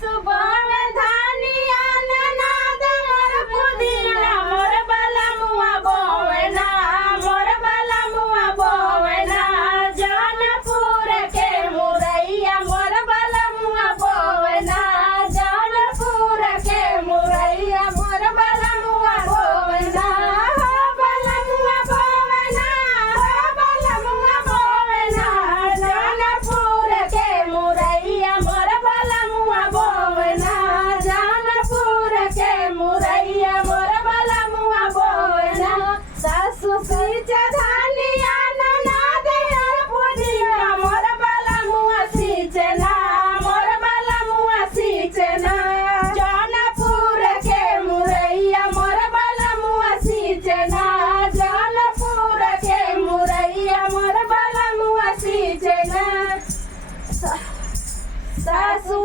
सुबह में धानिया ननाद मोर पुदीना मोर बाला मुआ बोवेना मोर बाला मुआ बोवेना जौनपुर के मुरैया मोर बाला मुआ बोवेना जौनपुर के मुरैया मोर बाला मुआ बोवेना हो बाला मुआ बोवेना हो बाला मुआ बोवेना जौनपुर के मुरैया मोर बाला मुआ बोवेना जौनपुर के मुरैया मोर बाला मुआ बोवेना सासु सींचे धानिया ननाद और पुदीना मोर बाला मुआ सींचेना मोर बाला मुआ सींचेना जौनपुर के मुरैया मोर बाला मुआ सींचेना जौनपुर के मुरैया मोर बाला मुआ सींचेना सासु